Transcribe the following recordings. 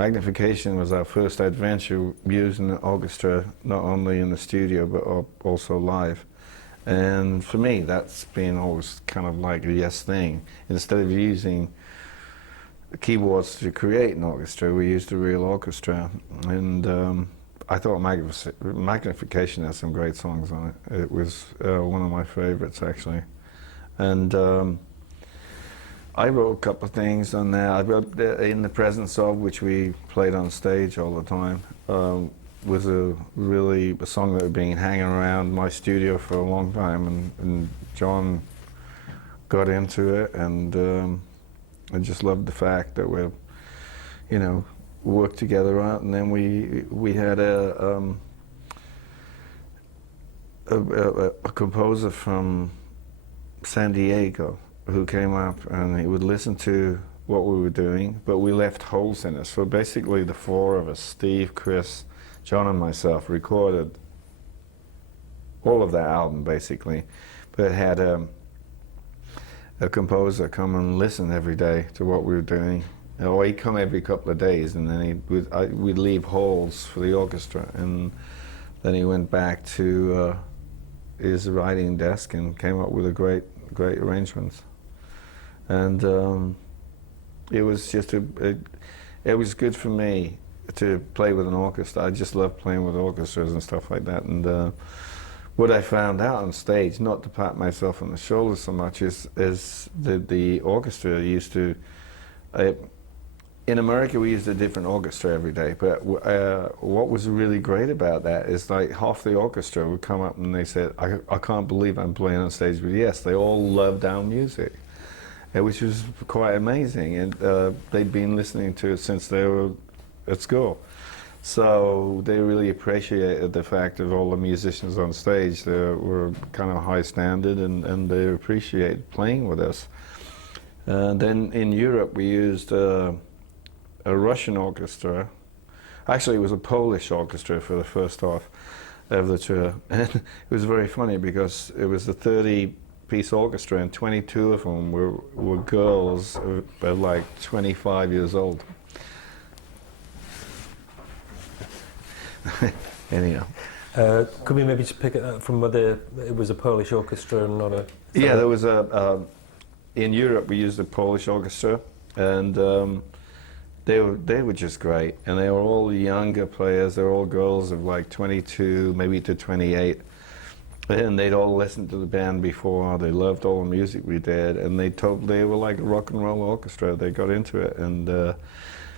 Magnification was our first adventure using the orchestra, not only in the studio but also live. And for me, that's been always kind of like a Yes thing. Instead of using keyboards to create an orchestra, we used a real orchestra. And I thought Magnification had some great songs on it. It was one of my favorites, actually. And I wrote a couple of things on there. I wrote In the Presence Of, which we played on stage all the time. Was a song that had been hanging around my studio for a long time, and John got into it, and I just loved the fact that we're, worked together out. And then we had a composer from San Diego who came up, and he would listen to what we were doing, but we left holes in it. So basically the four of us, Steve, Chris, John and myself, recorded all of that album basically, but it had a composer come and listen every day to what we were doing. Or he'd come every couple of days, and then we'd leave holes for the orchestra, and then he went back to his writing desk and came up with a great arrangements. And it was just it was good for me to play with an orchestra. I just love playing with orchestras and stuff like that. And what I found out on stage, not to pat myself on the shoulder so much, is that the orchestra used to. In America, we used a different orchestra every day, but what was really great about that is like half the orchestra would come up and they said, I can't believe I'm playing on stage with Yes. They all loved our music, which was quite amazing. And they'd been listening to it since they were at school. So they really appreciated the fact of all the musicians on stage. They were kind of high standard, and they appreciated playing with us. Then in Europe, we used a Russian orchestra. Actually, it was a Polish orchestra for the first half of the tour. And it was very funny because it was a 30-piece orchestra, and 22 of them were girls of like 25 years old. Anyhow. Could we maybe just pick it up from whether it was a Polish orchestra and not a... Yeah, there was in Europe we used a Polish orchestra, and they were just great, and they were all younger players. They were all girls of like 22, maybe to 28, and they'd all listened to the band before. They loved all the music we did, and they were like a rock and roll orchestra. They got into it, and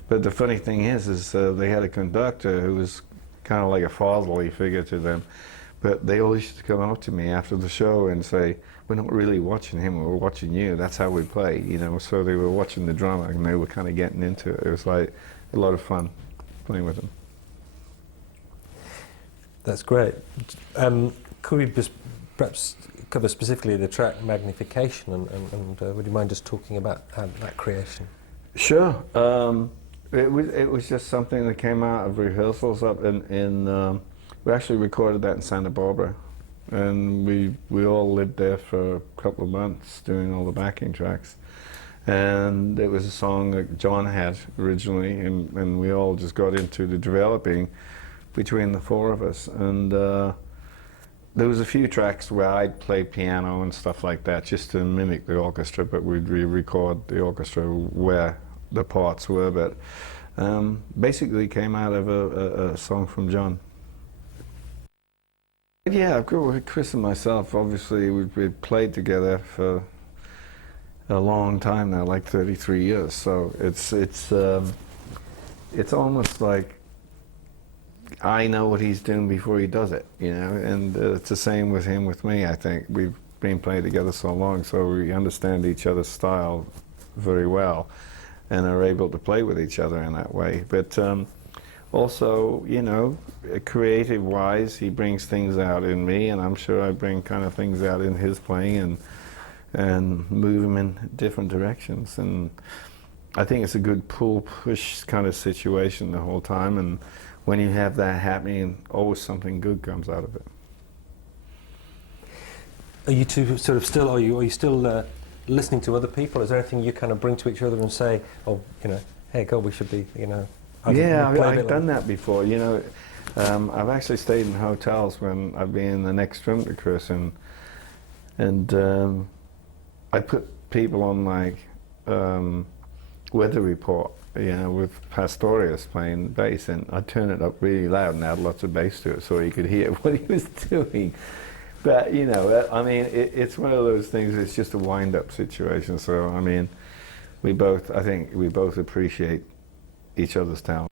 but the funny thing is they had a conductor who was kind of like a fatherly figure to them, but they all used to come up to me after the show and say, we're not really watching him, we're watching you, that's how we play, so they were watching the drummer and they were kind of getting into it. It was like a lot of fun playing with them. That's great. Could we just perhaps cover specifically the track Magnification, and would you mind just talking about that creation? Sure. It was just something that came out of rehearsals up in we actually recorded that in Santa Barbara, and we all lived there for a couple of months doing all the backing tracks. And it was a song that John had originally, and we all just got into the developing between the four of us. And there was a few tracks where I'd play piano and stuff like that just to mimic the orchestra, but we'd re-record the orchestra where the parts were. But basically came out of a song from John. Yeah, I've got with Chris and myself. Obviously, we've played together for a long time now, like 33 years. So it's almost like I know what he's doing before he does it, And it's the same with him, with me. I think we've been playing together so long, so we understand each other's style very well, and are able to play with each other in that way. But also, creative-wise, he brings things out in me, and I'm sure I bring kind of things out in his playing, and move him in different directions. And I think it's a good pull-push kind of situation the whole time, and when you have that happening, always something good comes out of it. Are you two sort of still, are you still listening to other people? Is there anything you kind of bring to each other and say, oh, hey, God, we should be, Yeah, play a I've bit done like that before. You know, I've actually stayed in hotels when I've been in the next room to Chris, and I put people on like weather report, you know, with Pastorius playing bass, and I turn it up really loud and add lots of bass to it so he could hear what he was doing. But you know, I mean, it's one of those things. It's just a wind-up situation. So I mean, I think we both appreciate each other's talent.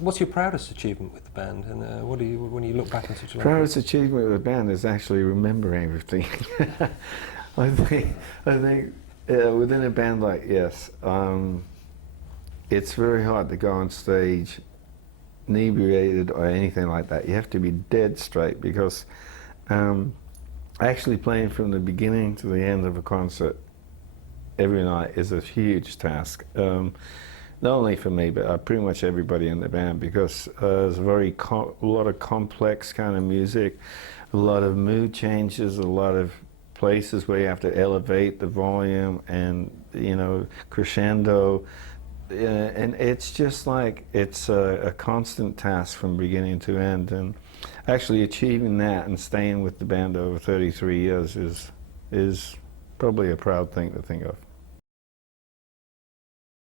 What's your proudest achievement with the band, and what do you, when you look back on such a long Proudest achievement of the band is actually remembering everything. I think within a band like Yes, it's very hard to go on stage inebriated or anything like that. You have to be dead straight, because actually playing from the beginning to the end of a concert every night is a huge task. Not only for me, but pretty much everybody in the band, because there's a lot of complex kind of music, a lot of mood changes, a lot of places where you have to elevate the volume and, you know, crescendo. And it's just like, it's a constant task from beginning to end. And actually achieving that and staying with the band over 33 years is probably a proud thing to think of.